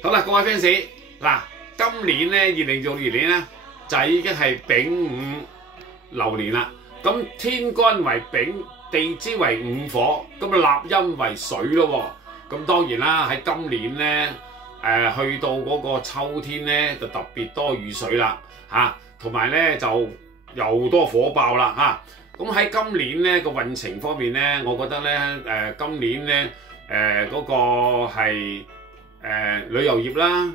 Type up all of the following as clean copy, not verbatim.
好啦，各位 fans， 嗱，今年咧2022年咧就已經係丙午流年啦。咁天干為丙，地支為午火，咁啊納音為水咯喎。咁當然啦，喺今年咧去到嗰個秋天咧就特別多雨水啦嚇，同埋咧就又多火爆啦嚇。咁喺今年咧個運程方面咧，我覺得咧今年咧嗰個係旅遊業啦，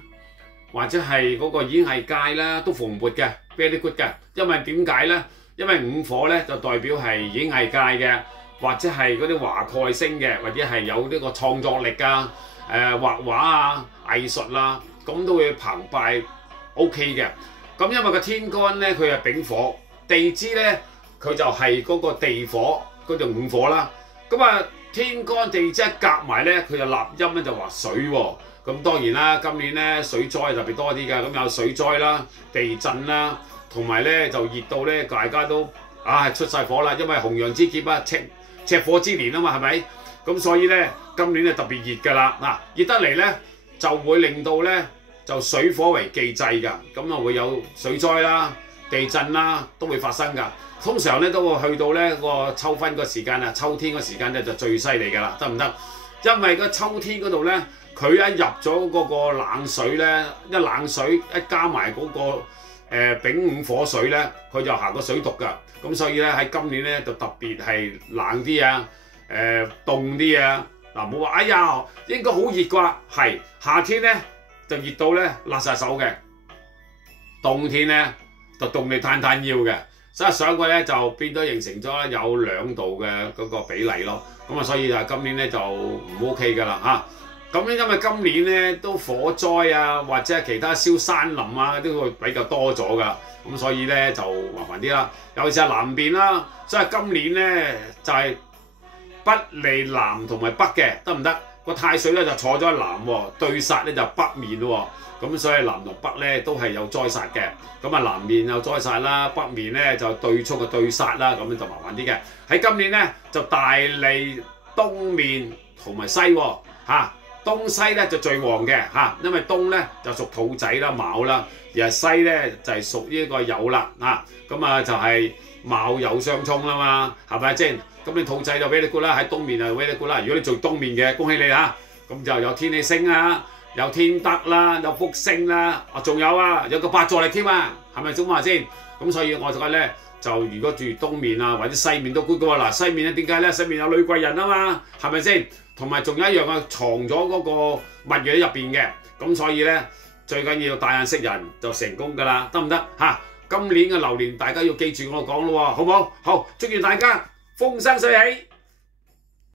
或者係嗰個演藝界啦，都蓬勃嘅 ，very good 嘅。因為點解咧？因為午火咧就代表係演藝界嘅，或者係嗰啲華蓋星嘅，或者係有呢個創作力啊、畫畫啊、藝術啦，咁都會澎湃 OK 嘅。咁因為個天干咧佢係丙火，地支咧佢就係嗰個地火，嗰就午火啦。咁啊天干地支一夾埋咧，佢就納音咧就話水喎。咁當然啦，今年咧水災特別多啲㗎，咁有水災啦、地震啦，同埋咧就熱到咧大家都出晒火啦，因為紅陽之劫啊，赤火之年啊嘛，係咪？咁所以咧今年咧特別熱㗎啦，熱得嚟咧就會令到咧就水火為忌制㗎，咁啊會有水災啦、地震啦都會發生㗎。通常咧都會去到咧個秋分個時間啊，秋天個時間咧就最犀利㗎啦，得唔得？因為個秋天嗰度咧，佢一入咗嗰個冷水咧，一冷水一加埋嗰個丙午火水咧，佢就行個水毒㗎。咁所以咧喺今年咧就特別係冷啲啊，凍啲啊。嗱，冇話哎呀應該好熱啩，係夏天咧就熱到咧辣晒手嘅，冬天咧就凍你攤攤腰嘅。所以上個咧就變咗形成咗有2度嘅嗰個比例咯。咁啊，所以就今年咧就唔 OK 㗎啦嚇。咁咧因為今年咧都火災啊，或者係其他燒山林啊，都會比較多咗㗎。咁所以咧就麻煩啲啦。尤其是係南邊啦，所以今年咧就係不利南同埋北嘅，得唔得？個太歲咧就坐咗喺南喎，對煞咧就北面喎。咁所以南同北咧都係有災煞嘅。咁啊南面有災煞啦，北面咧就對沖嘅對煞啦，咁樣就麻煩啲嘅。喺今年咧就大利東面同埋西喎嚇，東西咧就最旺嘅嚇，因為東咧就屬兔仔啦、卯啦，而係西咧就係屬呢個酉啦嚇。咁啊就係卯酉相沖啦嘛，係咪先？咁你兔仔就 very good 啦，喺東面就 very good啦。如果你做東面嘅，恭喜你嚇，咁就有天喜星啊，有天德啦，有福星啦，仲有有個八助力添啊，係咪咁話先？咁所以我覺得咧，就如果住東面啊或者西面都 good 嘅喎。嗱，西面咧點解咧？西面有女貴人啊嘛，係咪先？同埋仲有一樣藏咗嗰個蜜月喺入邊嘅，咁所以咧最緊要大眼識人就成功㗎啦，得唔得嚇？今年嘅流年大家要記住我講咯喎，好唔好？好，祝願大家風生水起！